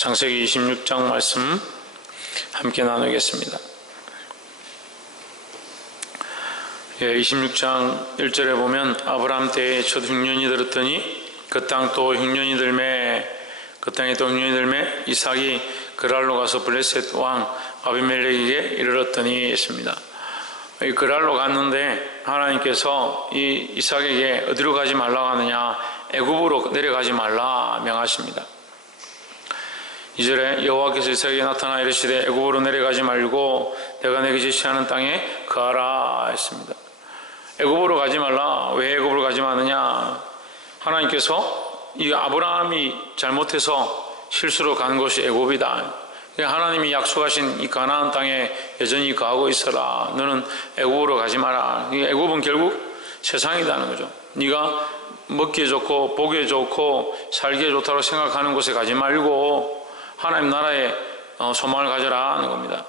창세기 26장 말씀 함께 나누겠습니다. 26장 1절에 보면 아브라함 때에 첫 흉년이 들었더니 그 땅에 또 흉년이 들매 이삭이 그랄로 가서 블레셋 왕 아비멜렉에게 이르렀더니 했습니다. 이 그랄로 갔는데 하나님께서 이 이삭에게 어디로 가지 말라고 하느냐, 애굽으로 내려가지 말라 명하십니다. 2절에 여호와께서 이삭에게 나타나 이르시되 애굽으로 내려가지 말고 내가 내게 제시하는 땅에 거하라 했습니다. 애굽으로 가지 말라. 왜 애굽으로 가지 마느냐? 하나님께서 이 아브라함이 잘못해서 실수로 간 곳이 애굽이다. 하나님이 약속하신 이 가나안 땅에 여전히 거하고 있어라. 너는 애굽으로 가지 마라. 애굽은 결국 세상이라는 거죠. 네가 먹기에 좋고 보기에 좋고 살기에 좋다고 생각하는 곳에 가지 말고 하나님 나라에 소망을 가져라 하는 겁니다.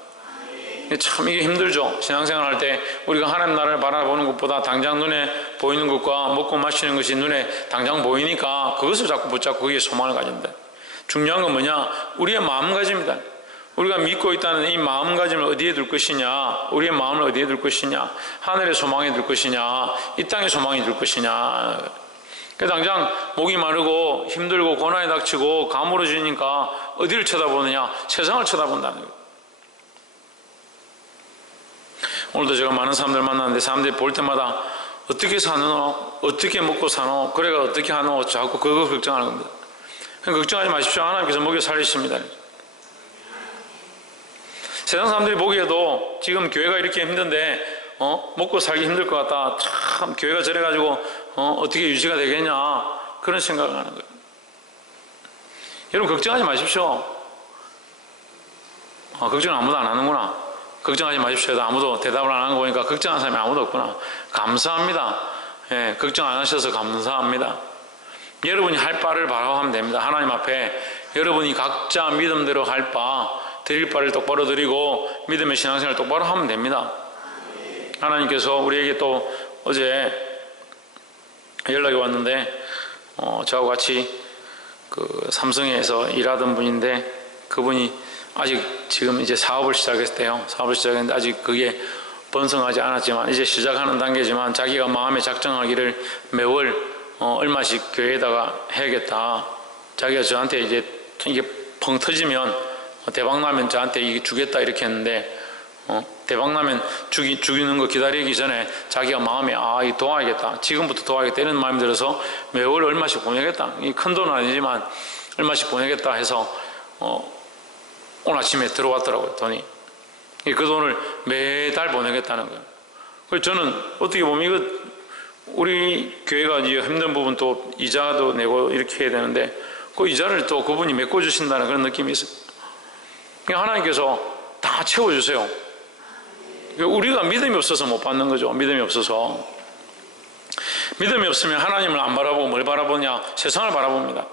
참 이게 힘들죠. 신앙생활 할 때 우리가 하나님 나라를 바라보는 것보다 당장 눈에 보이는 것과 먹고 마시는 것이 눈에 당장 보이니까 그것을 자꾸 붙잡고 거기에 소망을 가진다. 중요한 건 뭐냐? 우리의 마음가짐이다. 우리가 믿고 있다는 이 마음가짐을 어디에 둘 것이냐, 우리의 마음을 어디에 둘 것이냐, 하늘의 소망에 둘 것이냐, 이 땅의 소망에 둘 것이냐. 당장 목이 마르고 힘들고 고난이 닥치고 가물어지니까 어디를 쳐다보느냐? 세상을 쳐다본다는 거예요. 오늘도 제가 많은 사람들 만났는데 사람들이 볼 때마다 어떻게 사노? 어떻게 먹고 사노? 그래가 어떻게 하노? 자꾸 그거 걱정하는 겁니다. 걱정하지 마십시오. 하나님께서 먹여 살리십니다. 세상 사람들이 보기에도 지금 교회가 이렇게 힘든데 먹고 살기 힘들 것 같다. 참 교회가 저래가지고 어떻게 유지가 되겠냐, 그런 생각을 하는 거예요. 여러분 걱정하지 마십시오. 걱정을 아무도 안 하는구나. 걱정하지 마십시오. 아무도 대답을 안 하는 거 보니까 걱정하는 사람이 아무도 없구나. 감사합니다. 예, 걱정 안 하셔서 감사합니다. 여러분이 할 바를 바라고 하면 됩니다. 하나님 앞에 여러분이 각자 믿음대로 할 바, 드릴 바를 똑바로 드리고 믿음의 신앙생활을 똑바로 하면 됩니다. 하나님께서 우리에게 또 어제 연락이 왔는데 저하고 같이 그 삼성에서 일하던 분인데 그분이 아직 지금 이제 사업을 시작했대요. 사업을 시작했는데 아직 그게 번성하지 않았지만 이제 시작하는 단계지만 자기가 마음에 작정하기를 매월 얼마씩 교회에다가 해야겠다. 자기가 저한테 이제 이게 펑 터지면 대박나면 저한테 이게 주겠다 이렇게 했는데 대박나면 죽이는 거 기다리기 전에 자기가 마음에 이거 도와야겠다, 지금부터 도와야겠다 이런 마음이 들어서 매월 얼마씩 보내겠다, 큰 돈은 아니지만 얼마씩 보내겠다 해서 오늘 아침에 들어왔더라고요. 돈이. 그 돈을 매달 보내겠다는 거예요. 그래서 저는 어떻게 보면 이거 우리 교회가 이제 힘든 부분 또 이자도 내고 이렇게 해야 되는데 그 이자를 또 그분이 메꿔주신다는 그런 느낌이 있어요. 하나님께서 다 채워주세요. 우리가 믿음이 없어서 못 받는 거죠. 믿음이 없어서. 믿음이 없으면 하나님을 안 바라보고 뭘 바라보냐? 세상을 바라봅니다.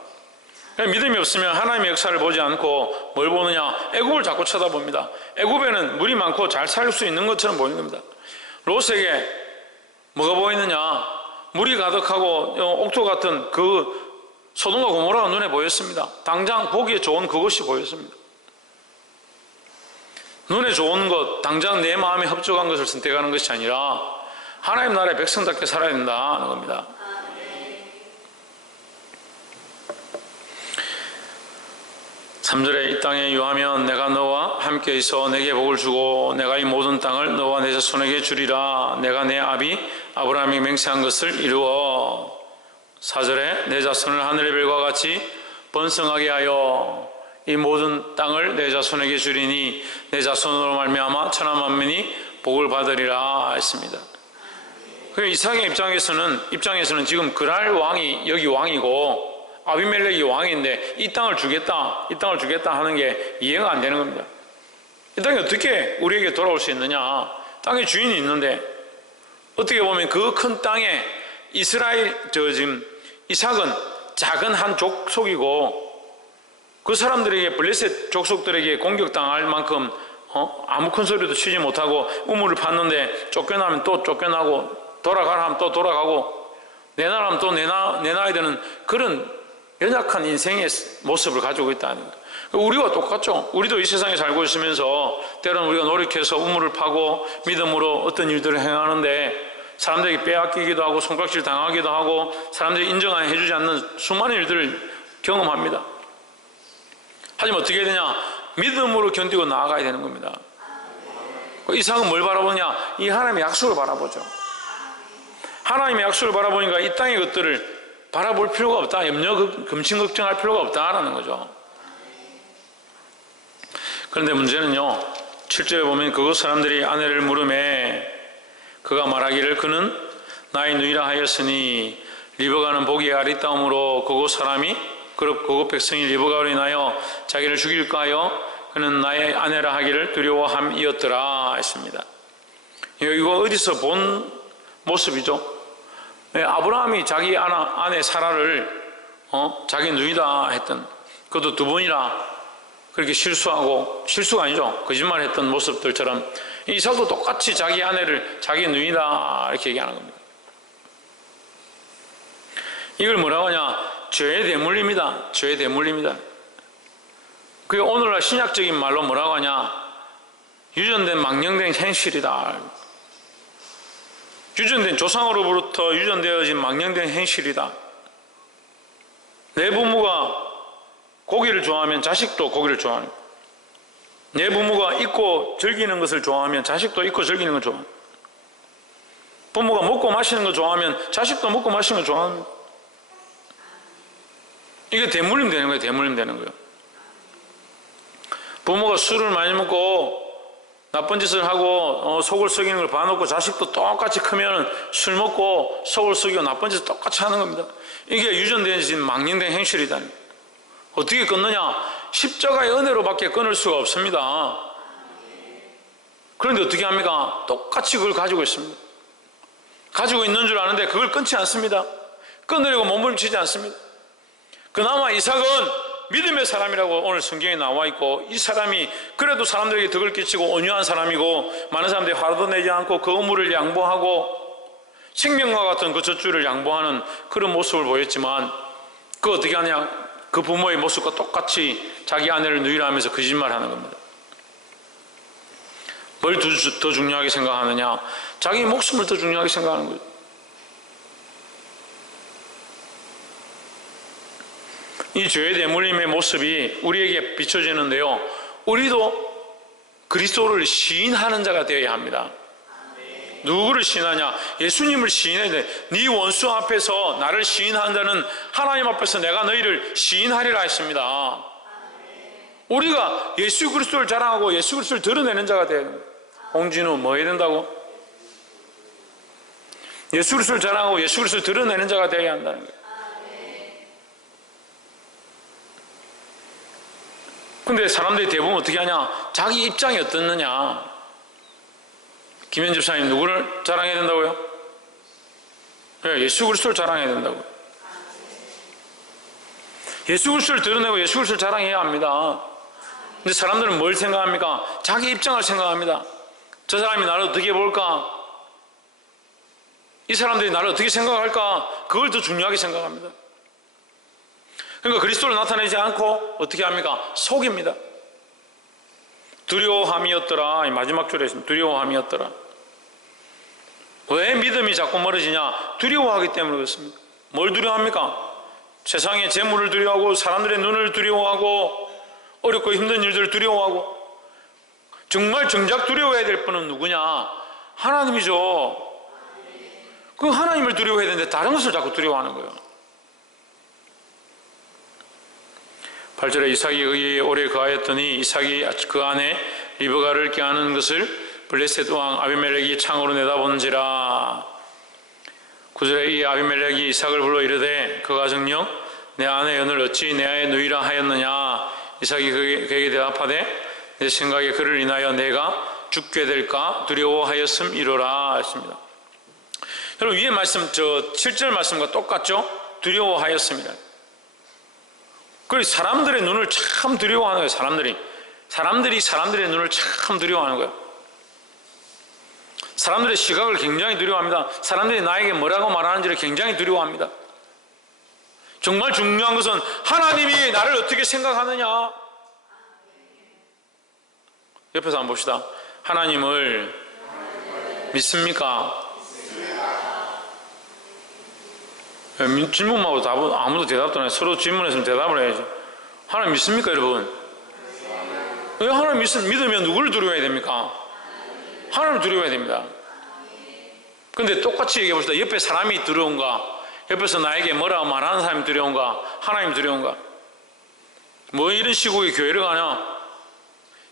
믿음이 없으면 하나님의 역사를 보지 않고 뭘 보느냐? 애굽을 자꾸 쳐다봅니다. 애굽에는 물이 많고 잘 살 수 있는 것처럼 보이는 겁니다. 롯에게 뭐가 보이느냐? 물이 가득하고 옥토 같은 그 소돔과 고모라가 눈에 보였습니다. 당장 보기에 좋은 그것이 보였습니다. 눈에 좋은 것, 당장 내 마음에 합족한 것을 선택하는 것이 아니라 하나님 나라의 백성답게 살아야 된다는 겁니다. 3절에 이 땅에 유하면 내가 너와 함께 있어 내게 복을 주고 내가 이 모든 땅을 너와 내 자손에게 주리라. 내가 내 아비 아브라함이 맹세한 것을 이루어. 4절에 내 자손을 하늘의 별과 같이 번성하게 하여 이 모든 땅을 내 자손에게 주리니 내 자손으로 말미암아 천하 만민이 복을 받으리라 했습니다. 이삭의 입장에서는 지금 그랄 왕이 여기 왕이고 아비멜렉이 왕인데 이 땅을 주겠다 하는 게 이해가 안 되는 겁니다. 이 땅이 어떻게 우리에게 돌아올 수 있느냐? 땅에 주인이 있는데 어떻게 보면 그 큰 땅에 지금 이삭은 작은 한 족속이고 그 사람들에게 블레셋 족속들에게 공격당할 만큼 아무 큰 소리도 치지 못하고 우물을 팠는데 쫓겨나면 또 쫓겨나고 돌아가라 하면 또 돌아가고 내놔라 하면 또 내놔야 되는 그런 연약한 인생의 모습을 가지고 있다는 거예요. 우리와 똑같죠. 우리도 이 세상에 살고 있으면서 때로는 우리가 노력해서 우물을 파고 믿음으로 어떤 일들을 행하는데 사람들에게 빼앗기기도 하고 손가락질 당하기도 하고 사람들이 인정해주지 않는 수많은 일들을 경험합니다. 하지만 어떻게 해야 되냐? 믿음으로 견디고 나아가야 되는 겁니다. 이삭은 뭘 바라보냐? 이 하나님의 약속을 바라보죠. 하나님의 약속을 바라보니까 이 땅의 것들을 바라볼 필요가 없다. 염려, 금친 걱정할 필요가 없다라는 거죠. 그런데 문제는요, 7절에 보면 그곳 사람들이 아내를 물으매 그가 말하기를 그는 나의 누이라 하였으니 리브가는 보기에 아리따움으로 그곳 사람이 그곳 백성이 리브가로 인하여 자기를 죽일까 하여 그는 나의 아내라 하기를 두려워함이었더라 했습니다. 이거 어디서 본 모습이죠? 아브라함이 자기 아내 사라를 자기 누이다 했던, 그것도 두 번이나 그렇게 실수가 아니죠, 거짓말 했던 모습들처럼 이삭도 똑같이 자기 아내를 자기 누이다 이렇게 얘기하는 겁니다. 이걸 뭐라고 하냐? 죄의 대물림이다. 죄의 대물림이다. 그게 오늘날 신약적인 말로 뭐라고 하냐? 유전된 망령된 행실이다. 유전된 조상으로부터 유전되어진 망령된 행실이다. 내 부모가 고기를 좋아하면 자식도 고기를 좋아하는 거예요. 내 부모가 잊고 즐기는 것을 좋아하면 자식도 잊고 즐기는 걸 좋아합니다. 부모가 먹고 마시는 걸 좋아하면 자식도 먹고 마시는 걸 좋아합니다. 이게 대물림 되는 거예요. 대물림 되는 거예요. 부모가 술을 많이 먹고 나쁜 짓을 하고 속을 썩이는 걸 봐놓고 자식도 똑같이 크면 술 먹고 속을 썩이고 나쁜 짓을 똑같이 하는 겁니다. 이게 유전된 망령된 행실이다. 어떻게 끊느냐? 십자가의 은혜로밖에 끊을 수가 없습니다. 그런데 어떻게 합니까? 똑같이 그걸 가지고 있습니다. 가지고 있는 줄 아는데 그걸 끊지 않습니다. 끊으려고 몸부림치지 않습니다. 그나마 이삭은 믿음의 사람이라고 오늘 성경에 나와 있고, 이 사람이 그래도 사람들에게 덕을 끼치고 온유한 사람이고 많은 사람들이 화도 내지 않고 그 의무를 양보하고 생명과 같은 그 젖줄을 양보하는 그런 모습을 보였지만, 그 어떻게 하냐? 그 부모의 모습과 똑같이 자기 아내를 누이라 하면서 거짓말하는 겁니다. 뭘 더 중요하게 생각하느냐? 자기 목숨을 더 중요하게 생각하는 거예요. 이 죄의 대물림의 모습이 우리에게 비춰지는데요, 우리도 그리스도를 시인하는 자가 되어야 합니다. 누구를 시인하냐? 예수님을 시인해야 돼. 네 원수 앞에서 나를 시인한 자는 하나님 앞에서 내가 너희를 시인하리라 했습니다. 우리가 예수 그리스도를 자랑하고 예수 그리스도를 드러내는 자가 돼야 됩니다. 홍진우 뭐 해야 된다고? 예수 그리스도를 자랑하고 예수 그리스도를 드러내는 자가 되어야 한다는 거예요. 근데 사람들이 대부분 어떻게 하냐? 자기 입장이 어떻느냐? 김현 집사님 누구를 자랑해야 된다고요? 네, 예수 그리스도를 자랑해야 된다고요. 예수 그리스도를 드러내고 예수 그리스도를 자랑해야 합니다. 근데 사람들은 뭘 생각합니까? 자기 입장을 생각합니다. 저 사람이 나를 어떻게 볼까? 이 사람들이 나를 어떻게 생각할까? 그걸 더 중요하게 생각합니다. 그러니까 그리스도를 나타내지 않고 어떻게 합니까? 속입니다. 두려워함이었더라. 이 마지막 줄에 있습니다. 두려워함이었더라. 왜 믿음이 자꾸 멀어지냐? 두려워하기 때문에 그렇습니다. 뭘 두려워합니까? 세상의 재물을 두려워하고 사람들의 눈을 두려워하고 어렵고 힘든 일들을 두려워하고. 정말 정작 두려워해야 될 분은 누구냐? 하나님이죠. 그 하나님을 두려워해야 되는데 다른 것을 자꾸 두려워하는 거예요. 8절에 이삭이 거기에 오래 거하였더니 이삭이 그 안에 리브가를 꾀하는 것을 블레셋 왕 아비멜렉이 창으로 내다본지라. 9절에 이 아비멜렉이 이삭을 불러 이르되 그가 정녕 내 아내 연을 어찌 내 아의 누이라 하였느냐? 이삭이 그에게 대답하되 내 생각에 그를 인하여 내가 죽게 될까 두려워하였음이로라 했습니다. 여러분 위에 말씀 7절 말씀과 똑같죠? 두려워하였음이라. 그래서 사람들의 눈을 참 두려워하는 거예요. 사람들의 눈을 참 두려워하는 거예요. 사람들의 시각을 굉장히 두려워합니다. 사람들이 나에게 뭐라고 말하는지를 굉장히 두려워합니다. 정말 중요한 것은 하나님이 나를 어떻게 생각하느냐. 옆에서 한번 봅시다. 하나님을 믿습니까? 질문하고 답은 아무도 대답도 안 해요. 서로 질문했으면 대답을 해야지. 하나님 믿습니까, 여러분? 왜 하나님 믿으면 누구를 두려워해야 됩니까? 하나님을 두려워해야 됩니다. 근데 똑같이 얘기해 봅시다. 옆에 사람이 두려운가? 옆에서 나에게 뭐라고 말하는 사람이 두려운가? 하나님 두려운가? 뭐 이런 시국에 교회를 가냐?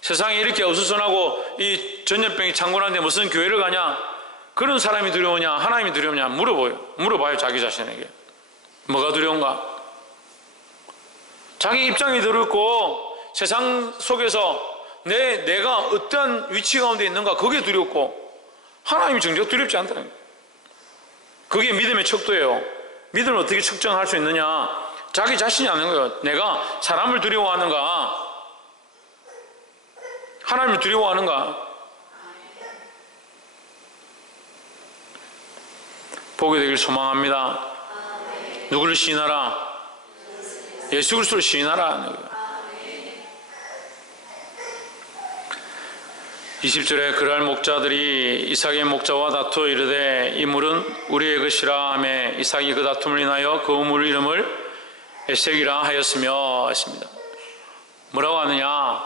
세상이 이렇게 어수선하고 이 전염병이 창궐하는데 무슨 교회를 가냐? 그런 사람이 두려우냐? 하나님이 두려우냐? 물어봐요, 자기 자신에게. 뭐가 두려운가? 자기 입장이 두렵고 세상 속에서 내가 어떤 위치 가운데 있는가? 그게 두렵고 하나님이 정작 두렵지 않다는 거예요. 그게 믿음의 척도예요. 믿음을 어떻게 측정할 수 있느냐? 자기 자신이 아는 거예요. 내가 사람을 두려워하는가? 하나님을 두려워하는가? 보게 되길 소망합니다. 누구를 시인하라? 예수 그리스도를 시인하라. 20절에 그랄 목자들이 이삭의 목자와 다투어 이르되 이 물은 우리의 것이라 하매 이삭이 그 다툼을 인하여 그 물 이름을 에색이라 하였으며 했습니다. 뭐라고 하느냐?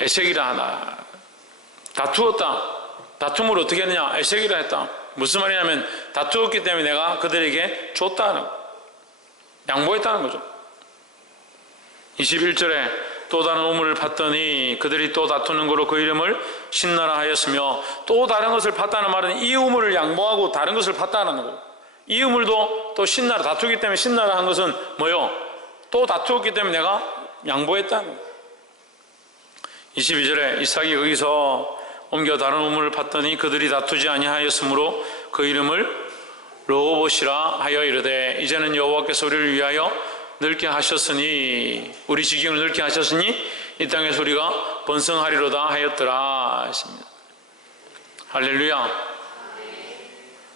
에색이라 하나. 다투었다. 다툼을 어떻게 했느냐? 에색이라 했다. 무슨 말이냐면 다투었기 때문에 내가 그들에게 줬다는 거예요. 양보했다는 거죠. 21절에 또 다른 우물을 팠더니 그들이 또 다투는 거로 그 이름을 신나라 하였으며, 또 다른 것을 팠다는 말은 이 우물을 양보하고 다른 것을 팠다는 거예요. 이 우물도 또 신나라, 다투기 때문에 신나라 한 것은 뭐요? 또 다투었기 때문에 내가 양보했다는 거예요. 22절에 이삭이 거기서 옮겨 다른 우물을 팠더니 그들이 다투지 아니하였으므로 그 이름을 르호봇이라 하여 이르되 이제는 여호와께서 우리를 위하여 넓게 하셨으니, 우리 지경을 넓게 하셨으니 이 땅의 소리가 번성하리로다 하였더라 했습니다. 할렐루야.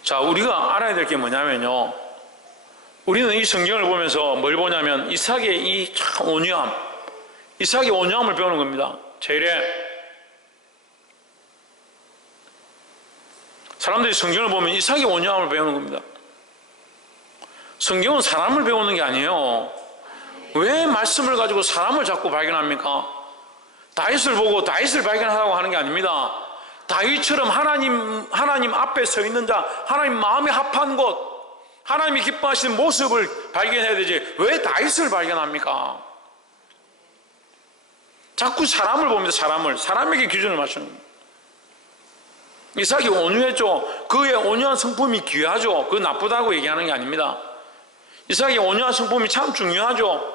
자, 우리가 알아야 될 게 뭐냐면요, 우리는 이 성경을 보면서 뭘 보냐면 이삭의 이 참 온유함, 이삭의 온유함을 배우는 겁니다. 제일에 사람들이 성경을 보면 이삭의 온유함을 배우는 겁니다. 성경은 사람을 배우는 게 아니에요. 왜 말씀을 가지고 사람을 자꾸 발견합니까? 다윗을 보고 다윗을 발견하라고 하는 게 아닙니다. 다윗처럼 하나님 앞에 서 있는 자, 하나님 마음에 합한 곳, 하나님이 기뻐하시는 모습을 발견해야 되지 왜 다윗을 발견합니까? 자꾸 사람을 봅니다. 사람에게 기준을 맞추는 겁니다. 이삭이 온유했죠. 그의 온유한 성품이 귀하죠. 그거 나쁘다고 얘기하는 게 아닙니다. 이삭의 온유한 성품이 참 중요하죠.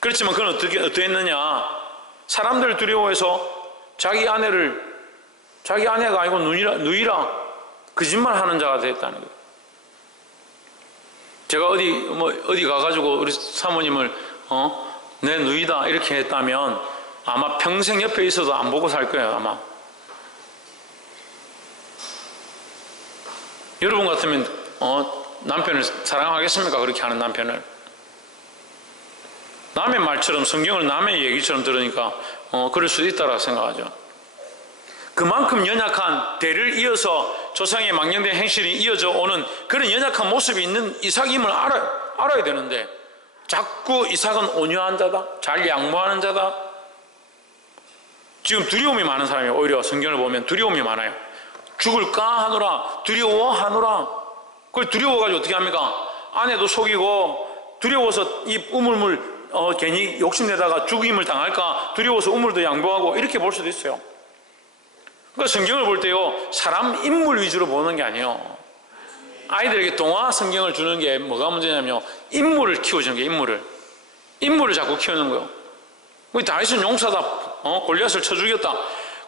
그렇지만 그건 어떻게 했느냐? 사람들을 두려워해서 자기 아내가 아니고 누이라 거짓말하는 자가 됐다는 거예요. 제가 어디 가가지고 우리 사모님을 내 누이다 이렇게 했다면 아마 평생 옆에 있어도 안 보고 살 거예요. 아마 여러분 같으면 남편을 사랑하겠습니까? 그렇게 하는 남편을. 남의 말처럼, 성경을 남의 얘기처럼 들으니까 그럴 수도 있다고 생각하죠. 그만큼 연약한, 대를 이어서 조상의 망령된 행실이 이어져 오는 그런 연약한 모습이 있는 이삭임을 알아야 되는데 자꾸 이삭은 온유한 자다, 잘 양보하는 자다. 지금 두려움이 많은 사람이 오히려 성경을 보면 두려움이 많아요. 죽을까 하노라, 두려워하노라. 그걸 두려워가지고 어떻게 합니까? 아내도 속이고, 두려워서 이 우물물 괜히 욕심내다가 죽임을 당할까 두려워서 우물도 양보하고, 이렇게 볼 수도 있어요. 그러니까 성경을 볼 때요, 사람 인물 위주로 보는 게 아니에요. 아이들에게 동화 성경을 주는 게 뭐가 문제냐면요, 인물을 키워주는 게 인물을 자꾸 키우는 거예요. 다윗은 용사다, 골리앗을 쳐 죽였다.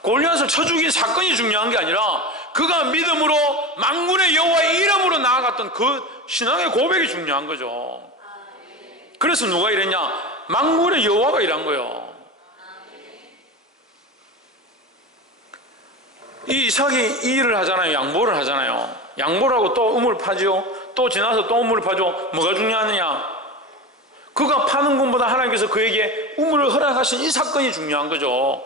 골리앗을 쳐 죽인 사건이 중요한 게 아니라 그가 믿음으로 만군의 여호와의 이름으로 나아갔던 그 신앙의 고백이 중요한 거죠. 그래서 누가 이랬냐? 만군의 여호와가 일한 거예요. 이 이삭이 이 일을 하잖아요. 양보를 하잖아요. 양보라고 또 우물을 파죠. 또 지나서 또 우물을 파죠. 뭐가 중요하느냐? 그가 파는 것보다 하나님께서 그에게 우물을 허락하신 이 사건이 중요한 거죠.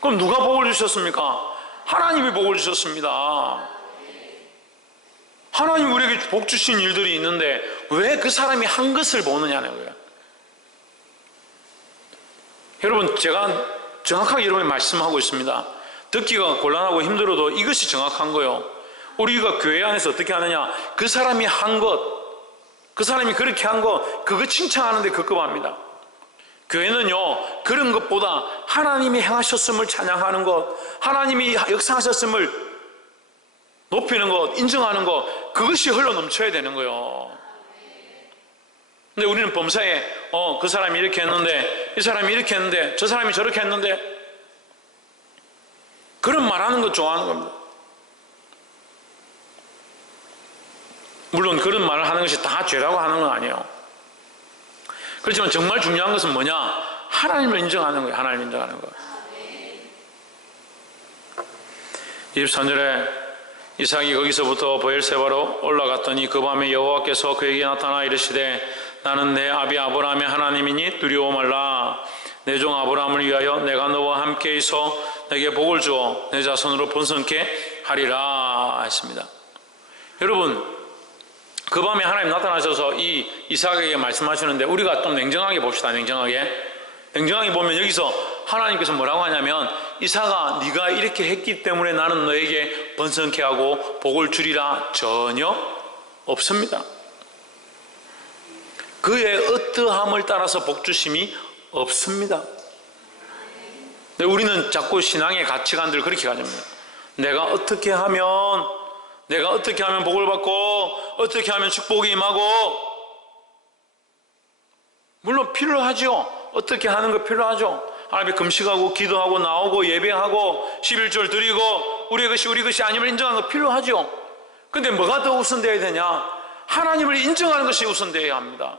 그럼 누가 복을 주셨습니까? 하나님이 복을 주셨습니다. 하나님 우리에게 복 주신 일들이 있는데 왜 그 사람이 한 것을 보느냐는 거예요. 여러분, 제가 정확하게 여러분이 말씀하고 있습니다. 듣기가 곤란하고 힘들어도 이것이 정확한 거예요. 우리가 교회 안에서 어떻게 하느냐? 그 사람이 한 것, 그 사람이 그렇게 한 것, 그거 칭찬하는데 급급합니다. 교회는요, 그런 것보다 하나님이 행하셨음을 찬양하는 것, 하나님이 역사하셨음을 높이는 것, 인정하는 것, 그것이 흘러 넘쳐야 되는 거예요. 근데 우리는 범사에 그 사람이 이렇게 했는데, 이 사람이 이렇게 했는데, 저 사람이 저렇게 했는데, 그런 말하는 것 좋아하는 겁니다. 물론 그런 말을 하는 것이 다 죄라고 하는 건 아니에요. 그렇지만 정말 중요한 것은 뭐냐? 하나님을 인정하는 거예요. 하나님을 인정하는 거예요. 23절에 이삭이 거기서부터 브엘세바로 올라갔더니 그 밤에 여호와께서 그에게 나타나 이르시되 나는 내 아비 아브라함의 하나님이니 두려워 말라. 내 종 아브라함을 위하여 내가 너와 함께 있어 내게 복을 주어 내 자손으로 번성케 하리라 했습니다. 여러분, 그 밤에 하나님 나타나셔서 이 이삭에게 말씀하시는데 우리가 좀 냉정하게 봅시다. 냉정하게 보면 여기서 하나님께서 뭐라고 하냐면 이삭아, 네가 이렇게 했기 때문에 나는 너에게 번성케 하고 복을 주리라 전혀 없습니다. 그의 어떠함을 따라서 복 주심이 없습니다. 근데 우리는 자꾸 신앙의 가치관들을 그렇게 가집니다. 내가 어떻게 하면 복을 받고 어떻게 하면 축복이 임하고, 물론 필요하죠. 어떻게 하는 거 필요하죠. 하나님 앞에 금식하고 기도하고 나오고 예배하고 11절 드리고 우리 것이 아님을 인정하는 거 필요하죠. 근데 뭐가 더 우선되어야 되냐? 하나님을 인정하는 것이 우선되어야 합니다.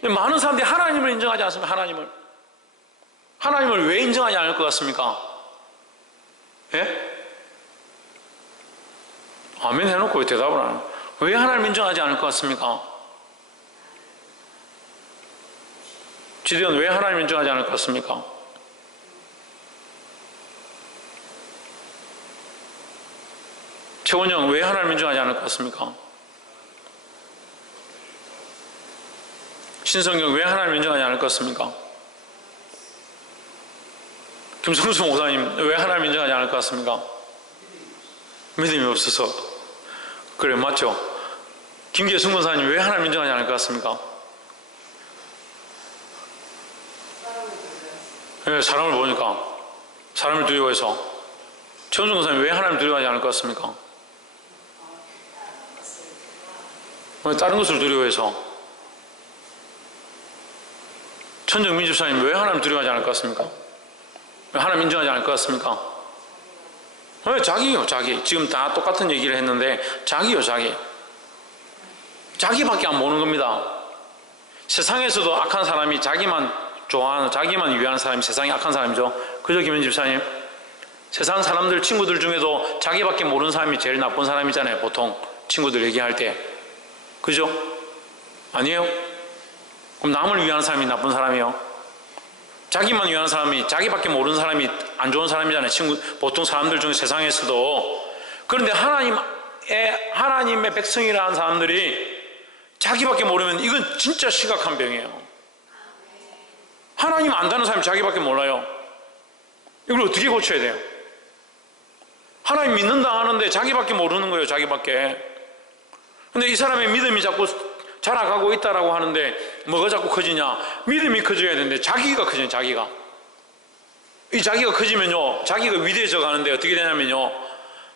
근데 많은 사람들이 하나님을 인정하지 않습니다. 하나님을 왜 인정하지 않을 것 같습니까? 예? 아멘 해놓고 왜 대답을 안 해요? 왜 하나님 인정하지 않을 것 같습니까? 지대원 왜 하나님 인정하지 않을 것 같습니까? 최원영 왜 하나님 인정하지 않을 것 같습니까? 신성경 왜 하나님 인정하지 않을 것 같습니까? 김성수 목사님 왜 하나님 인정하지 않을 것 같습니까? 믿음이 없어서. 그래, 맞죠? 김계순 권사님 왜 하나님 인정하지 않을 것 같습니까? 네, 사람을 보니까, 사람을 두려워해서. 최원준 권사님 왜 하나님 두려워하지 않을 것 같습니까? 왜 다른 것을 두려워해서. 천정민 집사님 왜 하나님 두려워하지 않을 것 같습니까? 왜 하나님 인정하지 않을 것 같습니까? 왜? 자기요, 자기. 지금 다 똑같은 얘기를 했는데 자기요, 자기. 자기밖에 안 보는 겁니다. 세상에서도 악한 사람이 자기만 좋아하는, 자기만 위하는 사람이 세상에 악한 사람이죠. 그죠, 김현 집사님? 세상 사람들, 친구들 중에도 자기밖에 모르는 사람이 제일 나쁜 사람이잖아요. 보통 친구들 얘기할 때. 그죠? 아니에요? 그럼 남을 위하는 사람이 나쁜 사람이에요? 자기만 위하는 사람이, 자기밖에 모르는 사람이 안 좋은 사람이잖아요. 보통 사람들 중에 세상에서도. 그런데 하나님의 백성이라는 사람들이 자기밖에 모르면 이건 진짜 심각한 병이에요. 하나님 안다는 사람이 자기밖에 몰라요. 이걸 어떻게 고쳐야 돼요? 하나님 믿는다 하는데 자기밖에 모르는 거예요. 자기밖에. 근데 이 사람의 믿음이 자꾸 자라가고 있다라고 하는데 뭐가 자꾸 커지냐? 믿음이 커져야 되는데 자기가 커져요. 자기가. 이 자기가 커지면요, 자기가 위대해져 가는데 어떻게 되냐면요,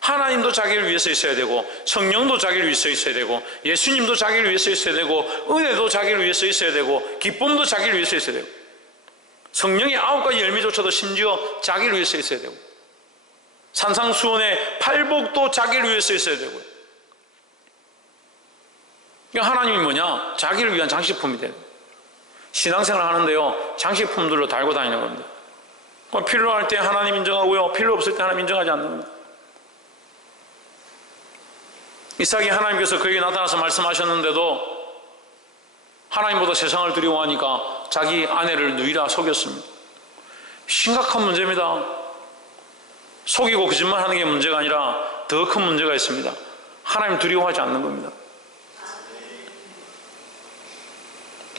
하나님도 자기를 위해서 있어야 되고, 성령도 자기를 위해서 있어야 되고, 예수님도 자기를 위해서 있어야 되고, 은혜도 자기를 위해서 있어야 되고, 기쁨도 자기를 위해서 있어야 되고, 성령의 9가지 열매조차도 심지어 자기를 위해서 있어야 되고, 산상수훈의 팔복도 자기를 위해서 있어야 되고. 그러니까 하나님이 뭐냐? 자기를 위한 장식품이 돼요. 신앙생활 하는데요, 장식품들로 달고 다니는 겁니다. 필요할 때 하나님 인정하고요, 필요 없을 때 하나님 인정하지 않는 겁니다. 이삭이 하나님께서 그에게 나타나서 말씀하셨는데도 하나님보다 세상을 두려워하니까 자기 아내를 누이라 속였습니다. 심각한 문제입니다. 속이고 거짓말하는 게 문제가 아니라 더 큰 문제가 있습니다. 하나님 두려워하지 않는 겁니다.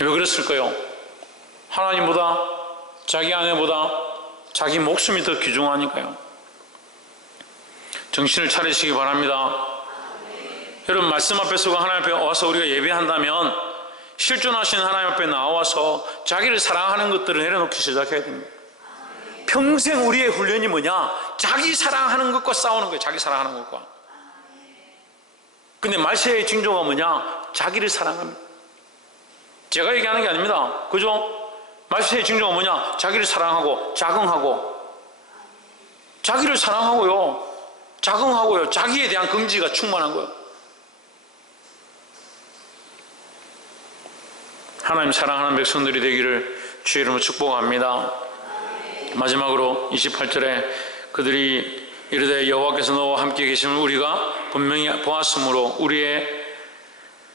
왜 그랬을까요? 하나님보다, 자기 아내보다 자기 목숨이 더 귀중하니까요. 정신을 차리시기 바랍니다. 여러분, 말씀 앞에 서고 하나님 앞에 와서 우리가 예배한다면 실존하신 하나님 앞에 나와서 자기를 사랑하는 것들을 내려놓기 시작해야 됩니다. 평생 우리의 훈련이 뭐냐? 자기 사랑하는 것과 싸우는 거예요. 자기 사랑하는 것과. 근데 말세의 징조가 뭐냐? 자기를 사랑합니다. 제가 얘기하는 게 아닙니다. 그죠? 말세의 징조가 뭐냐? 자기를 사랑하고 자긍하고, 자기를 사랑하고요, 자긍하고요, 자기에 대한 긍지가 충만한 거예요. 하나님 사랑하는 백성들이 되기를 주의 이름으로 축복합니다. 마지막으로 28절에 그들이 이르되 여호와께서 너와 함께 계심을 우리가 분명히 보았으므로 우리의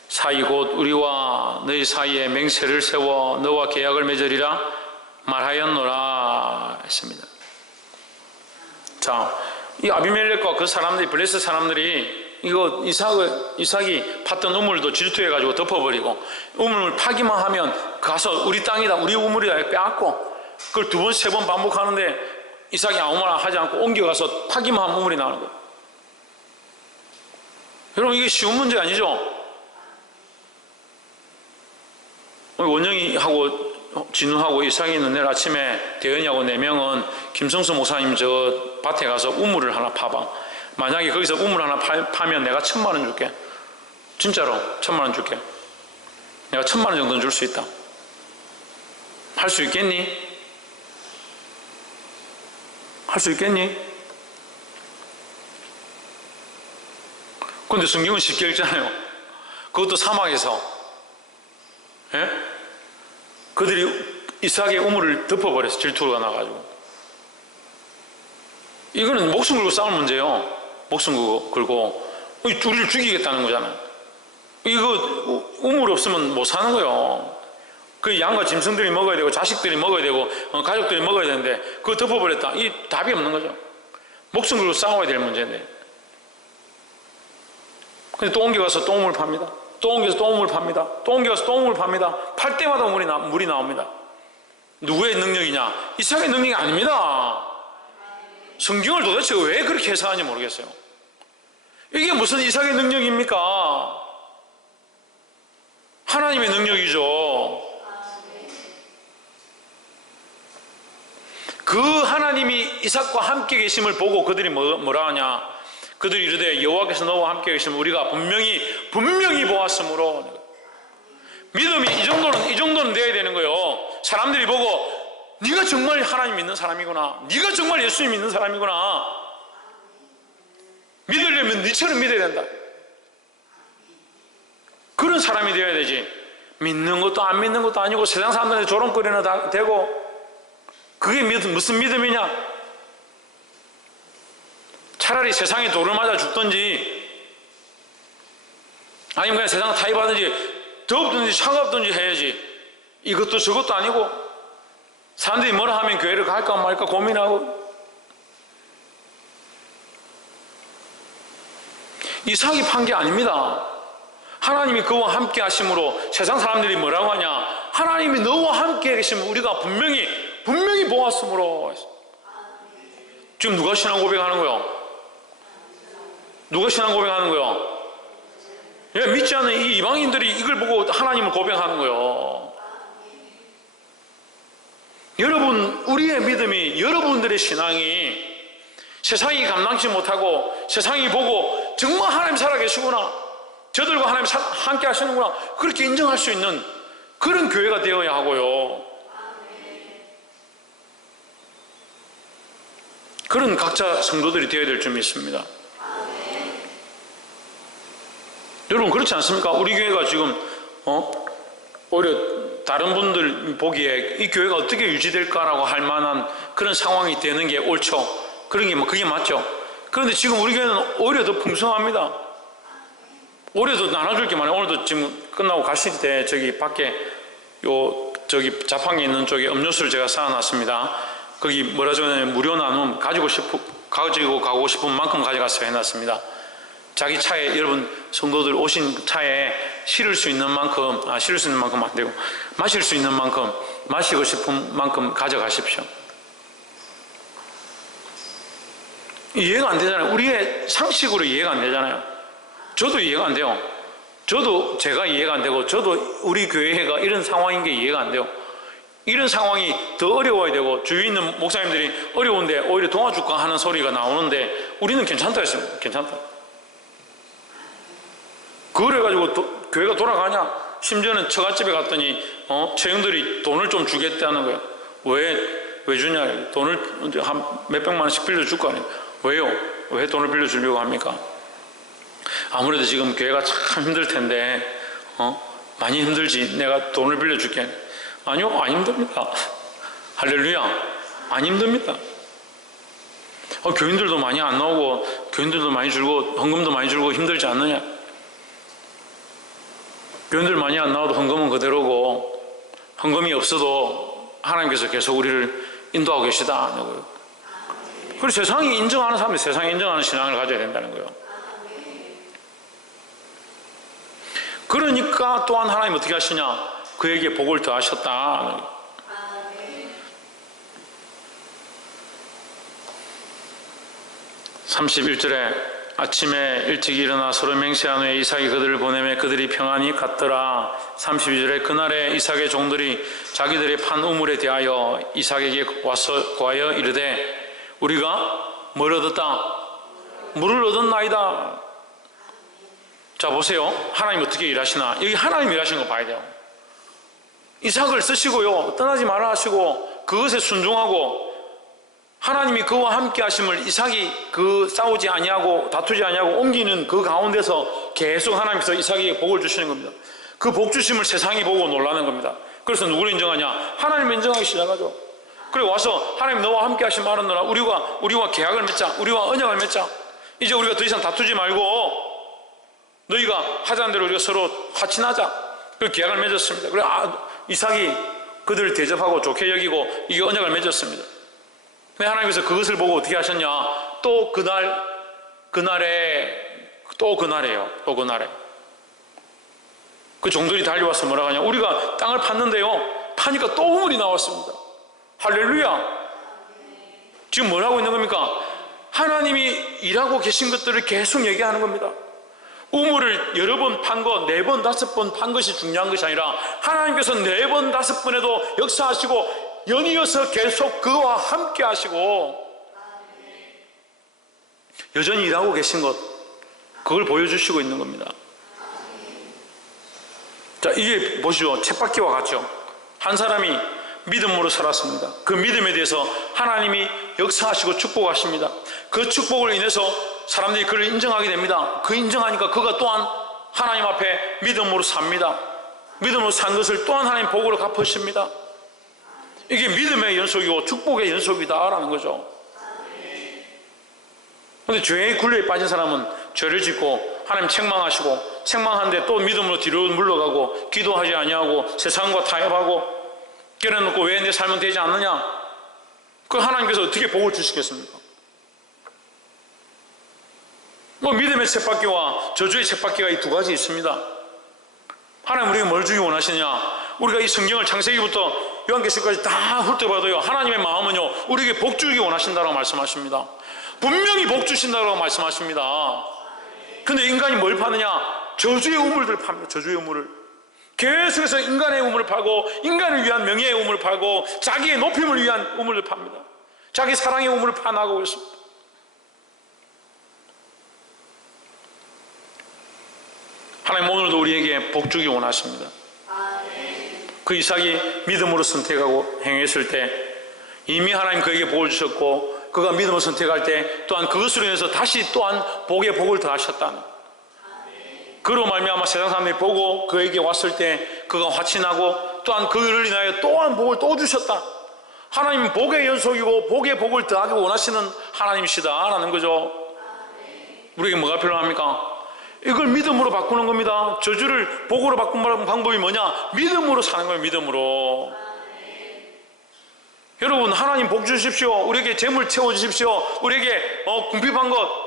사이 곧 우리와 너희 사이에 맹세를 세워 너와 계약을 맺으리라 말하였노라 했습니다. 자, 이 아비멜렉과 그 사람들이, 블레셋 사람들이 이거 이삭이 팠던 우물도 질투해가지고 덮어버리고, 우물을 파기만 하면 가서 우리 땅이다, 우리 우물이다 빼앗고, 그걸 2번, 3번 반복하는데 이삭이 아무 말 하지 않고 옮겨가서 파기만 하면 우물이 나오는 거예요. 여러분, 이게 쉬운 문제 아니죠? 원영이하고 진우하고 이삭이 있는 내일 아침에 대현이하고 4명은 김성수 목사님 저 밭에 가서 우물을 하나 파봐. 만약에 거기서 우물 하나 파면 내가 1,000,000원 줄게. 진짜로 1,000,000원 줄게. 내가 1,000,000원 정도는 줄 수 있다. 할 수 있겠니? 할 수 있겠니? 그런데 성경은 쉽게 읽잖아요. 그것도 사막에서. 예? 그들이 이삭의 우물을 덮어버렸어. 질투가 나가지고. 이거는 목숨 걸고 싸울 문제예요. 목숨 걸고 우리를 죽이겠다는 거잖아요. 이거 우물이 없으면 못 사는 거예요. 그 양과 짐승들이 먹어야 되고 자식들이 먹어야 되고 가족들이 먹어야 되는데 그거 덮어버렸다. 이 답이 없는 거죠. 목숨 걸고 싸워야 될 문제인데. 근데 또 옮겨가서 또 우물 팝니다. 또 옮겨서 또 우물 팝니다. 또 옮겨가서 또 우물 팝니다. 팔 때마다 물이 나옵니다. 누구의 능력이냐? 이삭의 능력이 아닙니다. 성경을 도대체 왜 그렇게 해석하는지 모르겠어요. 이게 무슨 이삭의 능력입니까? 하나님의 능력이죠. 그 하나님이 이삭과 함께 계심을 보고 그들이 뭐라 하냐? 그들이 이르되 여호와께서 너와 함께 계심을 우리가 분명히 보았으므로. 믿음이 이 정도는 돼야 되는 거예요. 사람들이 보고 네가 정말 하나님 믿는 사람이구나, 네가 정말 예수님 믿는 사람이구나, 믿으려면 네처럼 믿어야 된다. 그런 사람이 되어야 되지. 믿는 것도 안 믿는 것도 아니고 세상 사람들한테 조롱거리나 되고, 그게 무슨 믿음이냐? 차라리 세상에 돌을 맞아 죽든지 아니면 그냥 세상 타협하든지 더웁든지 차갑든지 해야지. 이것도 저것도 아니고 사람들이 뭐라 하면 교회를 갈까 말까 고민하고. 이삭이 판 게 아닙니다. 하나님이 그와 함께 하심으로 세상 사람들이 뭐라고 하냐? 하나님이 너와 함께 계시면 우리가 분명히 보았으므로. 지금 누가 신앙 고백하는 거요? 누가 신앙 고백하는 거요? 예, 믿지 않는 이 이방인들이 이걸 보고 하나님을 고백하는 거요. 여러분, 우리의 믿음이, 여러분들의 신앙이 세상이 감당치 못하고 세상이 보고 정말 하나님 살아계시구나, 저들과 하나님 함께 하시는구나, 그렇게 인정할 수 있는 그런 교회가 되어야 하고요. 그런 각자 성도들이 되어야 될 줄 믿습니다. 여러분, 그렇지 않습니까? 우리 교회가 지금 오히려 다른 분들 보기에 이 교회가 어떻게 유지될까라고 할 만한 그런 상황이 되는 게 옳죠. 그런 게 그게 맞죠. 그런데 지금 우리 교회는 오히려 더 풍성합니다. 올해도 나눠줄 게 많아요. 오늘도 지금 끝나고 가실 때 저기 밖에 저기 자판기 있는 쪽에 음료수를 제가 쌓아놨습니다. 거기 뭐라 적었냐면 무료 나눔, 가지고 가고 싶은 만큼 가져가세요 해놨습니다. 자기 차에, 여러분 성도들 오신 차에 실을 수 있는 만큼 안 되고 마실 수 있는 만큼, 마시고 싶은 만큼 가져가십시오. 이해가 안 되잖아요. 우리의 상식으로 이해가 안 되잖아요. 저도 이해가 안 돼요. 저도 제가 이해가 안 되고, 저도 우리 교회가 이런 상황인 게 이해가 안 돼요. 이런 상황이 더 어려워야 되고, 주위에 있는 목사님들이 어려운데 오히려 도와줄까 하는 소리가 나오는데 우리는 괜찮다 했습니다. 괜찮다. 그래가지고 교회가 돌아가냐? 심지어는 처갓집에 갔더니 처형들이 돈을 좀 주겠다는 거예요. 왜 주냐? 돈을 한 몇백만 원씩 빌려줄 거 아니에요. 왜요? 왜 돈을 빌려주려고 합니까? 아무래도 지금 교회가 참 힘들 텐데 많이 힘들지, 내가 돈을 빌려줄게. 아니요, 안 힘듭니다. 할렐루야, 안 힘듭니다. 교인들도 많이 안 나오고 교인들도 많이 줄고 헌금도 많이 줄고 힘들지 않느냐? 교인들 많이 안 나와도 헌금은 그대로고, 헌금이 없어도 하나님께서 계속 우리를 인도하고 계시다. 그리고 세상이 인정하는 사람이 세상이 인정하는 신앙을 가져야 된다는 거예요. 그러니까 또한 하나님 어떻게 하시냐? 그에게 복을 더하셨다. 31절에 아침에 일찍 일어나 서로 맹세한 후에 이삭이 그들을 보내매 그들이 평안히 갔더라. 32절에 그날에 이삭의 종들이 자기들의 판 우물에 대하여 이삭에게 와서 구하여 이르되 우리가 뭘 얻었다? 물을 얻었나이다. 자 보세요. 하나님 어떻게 일하시나? 여기 하나님 일하시는 거 봐야 돼요. 이삭을 쓰시고요, 떠나지 말아 하시고 그것에 순종하고, 하나님이 그와 함께 하심을 이삭이 싸우지 아니하고 다투지 아니하고 옮기는 그 가운데서 계속 하나님께서 이삭에게 복을 주시는 겁니다. 그 복 주심을 세상이 보고 놀라는 겁니다. 그래서 누구를 인정하냐? 하나님을 인정하기 시작하죠. 그리고 와서 하나님 너와 함께 하신 말은 너라, 우리와 계약을 맺자, 우리와 언약을 맺자. 이제 우리가 더 이상 다투지 말고 너희가 하자는 대로 우리가 서로 화친하자. 그 계약을 맺었습니다. 그래 이삭이 그들을 대접하고 좋게 여기고 이게 언약을 맺었습니다. 근데 하나님께서 그것을 보고 어떻게 하셨냐? 또 그날에 그 종들이 달려와서 뭐라고 하냐? 우리가 땅을 팠는데요, 파니까 또 우물이 나왔습니다. 할렐루야. 지금 뭘 하고 있는 겁니까? 하나님이 일하고 계신 것들을 계속 얘기하는 겁니다. 우물을 여러 번 판 거, 4번, 5번 판 것이 중요한 것이 아니라 하나님께서 4번, 5번에도 역사하시고 연이어서 계속 그와 함께 하시고 여전히 일하고 계신 것, 그걸 보여주시고 있는 겁니다. 자, 이게 보시죠. 쳇바퀴와 같죠. 한 사람이 믿음으로 살았습니다. 그 믿음에 대해서 하나님이 역사하시고 축복하십니다. 그 축복을 인해서 사람들이 그를 인정하게 됩니다. 그 인정하니까 그가 또한 하나님 앞에 믿음으로 삽니다. 믿음으로 산 것을 또한 하나님 복으로 갚으십니다. 이게 믿음의 연속이고 축복의 연속이다라는 거죠. 그런데 죄의 굴레에 빠진 사람은 죄를 짓고 하나님 책망하시고, 책망하는데 또 믿음으로 뒤로 물러가고 기도하지 아니하고 세상과 타협하고 깨어놓고 왜 내 삶은 되지 않느냐? 그 하나님께서 어떻게 복을 주시겠습니까? 믿음의 쳇바퀴와 저주의 쳇바퀴가 이 두 가지 있습니다. 하나님 우리에게 뭘 주기 원하시느냐? 우리가 이 성경을 창세기부터 요한계시록까지 다 훑어봐도요, 하나님의 마음은요, 우리에게 복 주기 원하신다고 말씀하십니다. 분명히 복 주신다고 말씀하십니다. 근데 인간이 뭘 파느냐? 저주의 우물들을 팝니다. 저주의 우물을 계속해서 인간의 우물을 파고, 인간을 위한 명예의 우물을 파고, 자기의 높임을 위한 우물을 팝니다. 자기 사랑의 우물을 파나가고 있습니다. 하나님 오늘도 우리에게 복 주기 원하십니다. 그 이삭이 믿음으로 선택하고 행했을 때 이미 하나님 그에게 복을 주셨고, 그가 믿음으로 선택할 때 또한 그것으로 인해서 다시 또한 복의 복을 더하셨다는, 그로 말미암아 세상 사람들이 보고 그에게 왔을 때 그가 화친하고 또한 그를 인하여 또한 복을 또 주셨다. 하나님은 복의 연속이고 복의 복을 더하기 원하시는 하나님이시다라는 거죠. 우리에게 뭐가 필요합니까? 이걸 믿음으로 바꾸는 겁니다. 저주를 복으로 바꾸는 방법이 뭐냐? 믿음으로 사는 거예요. 믿음으로. 여러분, 하나님 복 주십시오. 우리에게 재물 채워주십시오. 우리에게 궁핍한 것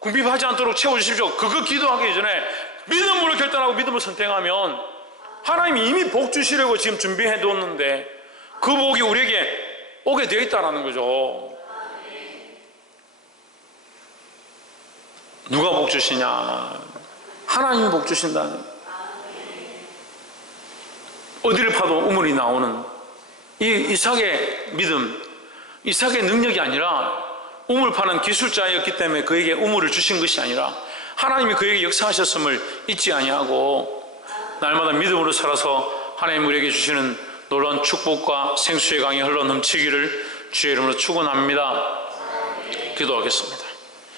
궁핍하지 않도록 채워주십시오. 그거 기도하기 전에 믿음으로 결단하고 믿음을 선택하면 하나님이 이미 복 주시려고 지금 준비해 뒀는데 그 복이 우리에게 오게 되어 있다는 거죠. 누가 복 주시냐? 하나님이 복 주신다는. 어디를 파도 우물이 나오는 이 이삭의 믿음, 이삭의 능력이 아니라 우물 파는 기술자였기 때문에 그에게 우물을 주신 것이 아니라 하나님이 그에게 역사하셨음을 잊지 아니하고 날마다 믿음으로 살아서 하나님 우리에게 주시는 놀라운 축복과 생수의 강이 흘러 넘치기를 주의 이름으로 축원합니다. 기도하겠습니다.